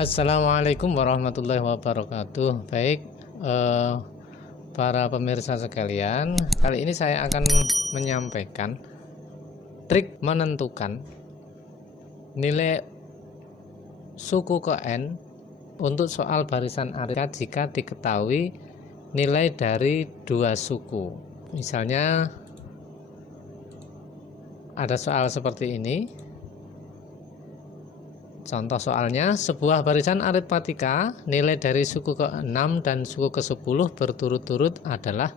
Assalamualaikum warahmatullahi wabarakatuh. Baik, para pemirsa sekalian, kali ini saya akan menyampaikan trik menentukan nilai suku ke N untuk soal barisan aritmatika jika diketahui nilai dari dua suku. Misalnya ada soal seperti ini. Contoh soalnya, sebuah barisan aritmatika nilai dari suku ke-6 dan suku ke-10 berturut-turut adalah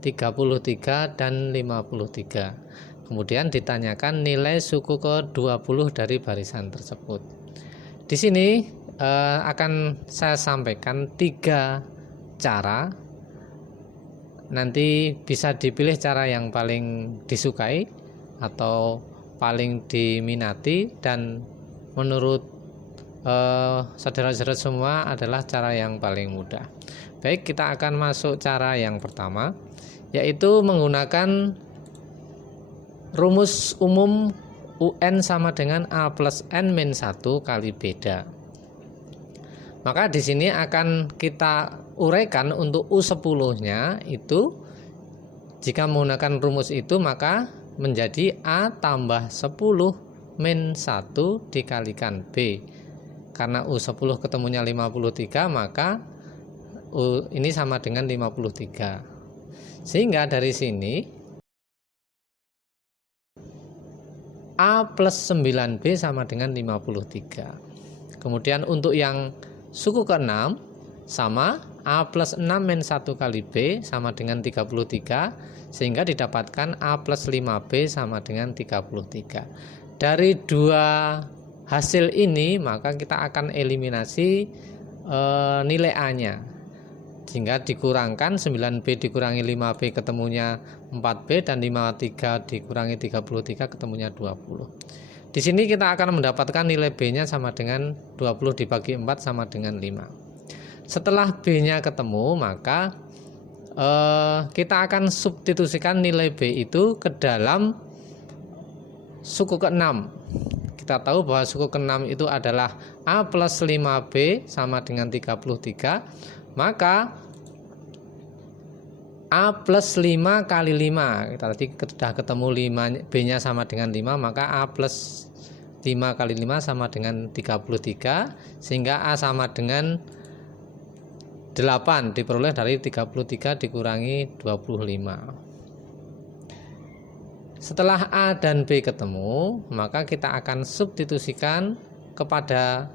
33 dan 53. Kemudian ditanyakan nilai suku ke-20 dari barisan tersebut. Di sini akan saya sampaikan 3 cara. Nanti bisa dipilih cara yang paling disukai atau paling diminati, dan menurut saudara-saudara semua adalah cara yang paling mudah. Baik, kita akan masuk cara yang pertama, yaitu menggunakan rumus umum UN sama dengan A plus N min 1 kali beda. Maka di sini akan kita uraikan untuk U10-nya itu, jika menggunakan rumus itu maka menjadi A tambah 10 min 1 dikalikan B. Karena U10 ketemunya 53, maka U ini sama dengan 53. Sehingga dari sini A plus 9B sama dengan 53. Kemudian untuk yang suku ke-6 sama A plus 6 min 1 kali B sama dengan 33, sehingga didapatkan A plus 5B sama dengan 33. Dari dua hasil ini maka kita akan eliminasi nilai A-nya, sehingga dikurangkan 9B dikurangi 5B ketemunya 4B, dan 53 dikurangi 33 ketemunya 20. Di sini kita akan mendapatkan nilai B-nya sama dengan 20 dibagi 4 sama dengan 5. Setelah B-nya ketemu, maka kita akan substitusikan nilai B itu ke dalam suku ke-6. Kita tahu bahwa suku ke-6 itu adalah A plus 5B sama dengan 33. Maka A plus 5 kali 5, kita tadi sudah ketemu 5, B-nya sama dengan 5, maka A plus 5 kali 5 sama dengan 33, sehingga A sama dengan 8 diperoleh dari 33 dikurangi 25. Setelah A dan B ketemu, maka kita akan substitusikan kepada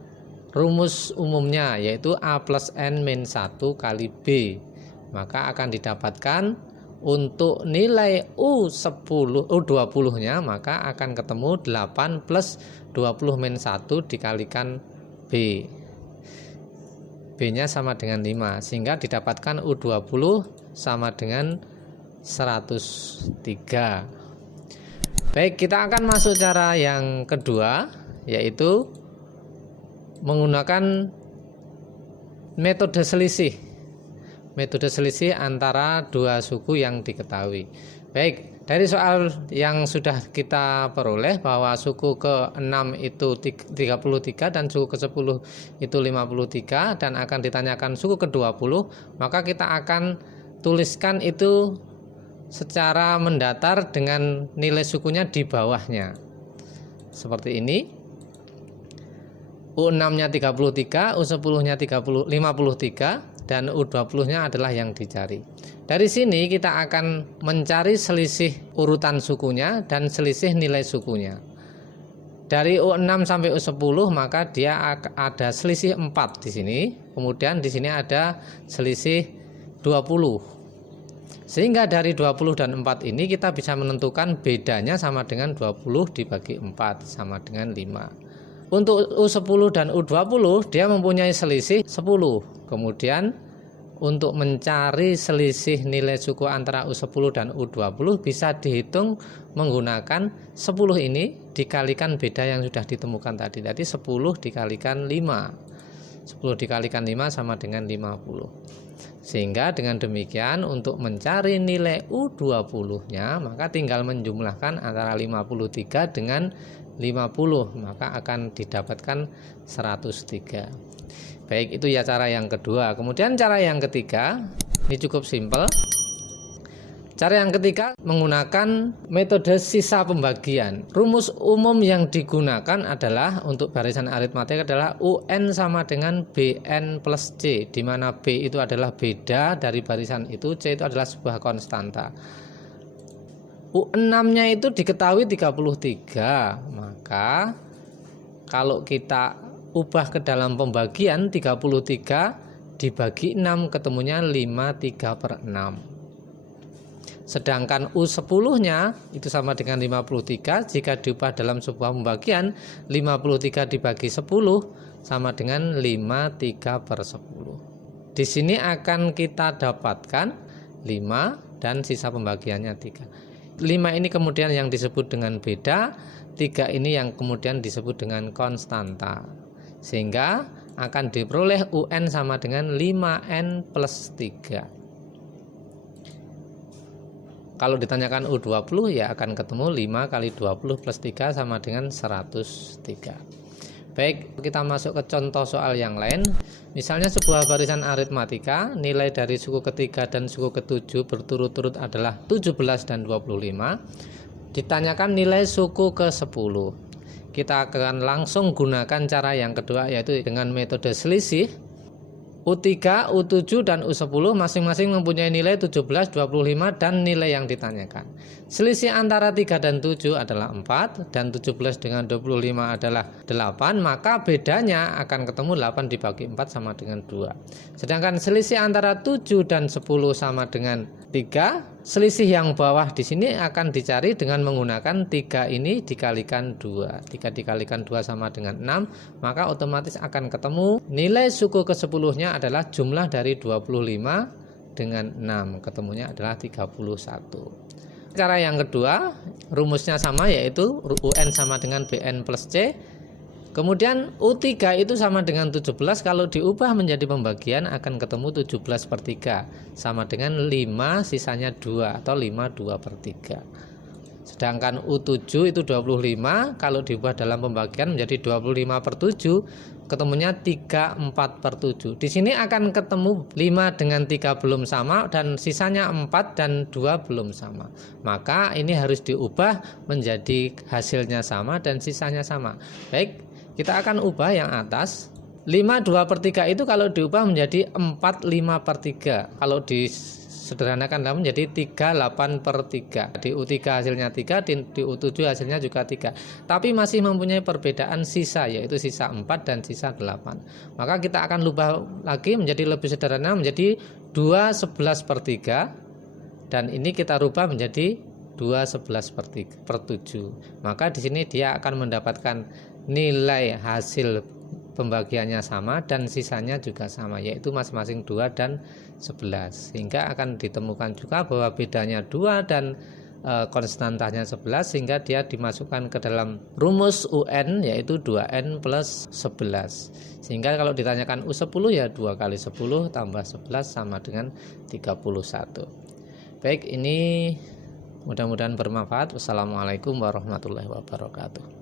rumus umumnya, yaitu A plus N min 1 kali B. Maka akan didapatkan untuk nilai U20-nya, maka akan ketemu 8 plus 20 min 1 dikalikan B. B-nya sama dengan 5, sehingga didapatkan U20 sama dengan 103. Baik, kita akan masuk cara yang kedua, yaitu menggunakan metode selisih. Metode selisih antara dua suku yang diketahui. Baik, dari soal yang sudah kita peroleh bahwa suku ke-6 itu 33 dan suku ke-10 itu 53, dan akan ditanyakan suku ke-20, maka kita akan tuliskan itu secara mendatar dengan nilai sukunya di bawahnya. Seperti ini. U6-nya 33, U10-nya 53, dan U20-nya adalah yang dicari. Dari sini kita akan mencari selisih urutan sukunya dan selisih nilai sukunya. Dari U6 sampai U10 maka dia ada selisih 4 di sini. Kemudian di sini ada selisih 20. Sehingga dari 20 dan 4 ini kita bisa menentukan bedanya sama dengan 20 dibagi 4 sama dengan 5. Untuk U10 dan U20 dia mempunyai selisih 10. Kemudian untuk mencari selisih nilai suku antara U10 dan U20 bisa dihitung menggunakan 10 ini dikalikan beda yang sudah ditemukan tadi. Tadi 10 dikalikan 5. 10 dikalikan 5 sama dengan 50. Sehingga dengan demikian untuk mencari nilai U20-nya maka tinggal menjumlahkan antara 53 dengan 50, maka akan didapatkan 103. Baik, itu ya cara yang kedua. Kemudian cara yang ketiga, ini cukup simpel. Cara yang ketiga menggunakan metode sisa pembagian. Rumus umum yang digunakan adalah untuk barisan aritmatik adalah UN sama dengan BN plus C, di mana B itu adalah beda dari barisan itu, C itu adalah sebuah konstanta. U6-nya itu diketahui 33, maka kalau kita ubah ke dalam pembagian 33 dibagi 6 ketemunya 53/6. Sedangkan U10-nya itu sama dengan 53, jika diubah dalam sebuah pembagian 53 dibagi 10 sama dengan 53/10. Di sini akan kita dapatkan 5 dan sisa pembagiannya 3. 5 ini kemudian yang disebut dengan beda, 3 ini yang kemudian disebut dengan konstanta. Sehingga akan diperoleh UN sama dengan 5N plus 3. Kalau ditanyakan U20 ya akan ketemu 5 kali 20 plus 3 sama dengan 103. Baik, kita masuk ke contoh soal yang lain. Misalnya sebuah barisan aritmatika, nilai dari suku ketiga dan suku ketujuh berturut-turut adalah 17 dan 25. Ditanyakan nilai suku ke-10. Kita akan langsung gunakan cara yang kedua, yaitu dengan metode selisih. U3, U7, dan U10 masing-masing mempunyai nilai 17, 25, dan nilai yang ditanyakan. Selisih antara 3 dan 7 adalah 4, dan 17 dengan 25 adalah 8, maka bedanya akan ketemu 8 dibagi 4 sama dengan 2. Sedangkan selisih antara 7 dan 10 sama dengan 3, selisih yang bawah di sini akan dicari dengan menggunakan 3 ini dikalikan 2. 3 dikalikan 2 sama dengan 6, maka otomatis akan ketemu nilai suku ke-10-nya adalah jumlah dari 25 dengan 6, ketemunya adalah 31. Cara yang kedua, rumusnya sama, yaitu UN sama dengan BN plus C. Kemudian U3 itu sama dengan 17, kalau diubah menjadi pembagian akan ketemu 17/3 sama dengan 5 sisanya 2 atau 5 2/3. Sedangkan U7 itu 25, kalau diubah dalam pembagian menjadi 25/7, ketemunya 3 4/7. Di sini akan ketemu 5 dengan 3 belum sama dan sisanya 4 dan 2 belum sama. Maka ini harus diubah menjadi hasilnya sama dan sisanya sama. Baik, kita akan ubah yang atas. 5 2/3 itu kalau diubah menjadi 4 5/3. Kalau disederhanakan menjadi 3 8/3. Di U3 hasilnya 3, di U7 hasilnya juga 3. Tapi masih mempunyai perbedaan sisa, yaitu sisa 4 dan sisa 8. Maka kita akan ubah lagi menjadi lebih sederhana, menjadi 2 11/3. Dan ini kita rubah menjadi 2 11/7. Maka di sini dia akan mendapatkan nilai hasil pembagiannya sama dan sisanya juga sama, yaitu masing-masing 2 dan 11. Sehingga akan ditemukan juga bahwa bedanya 2 dan konstantanya 11, sehingga dia dimasukkan ke dalam rumus UN, yaitu 2N plus 11. Sehingga kalau ditanyakan U10 ya 2 kali 10 tambah 11 sama dengan 31. Baik, ini mudah-mudahan bermanfaat. Wassalamualaikum warahmatullahi wabarakatuh.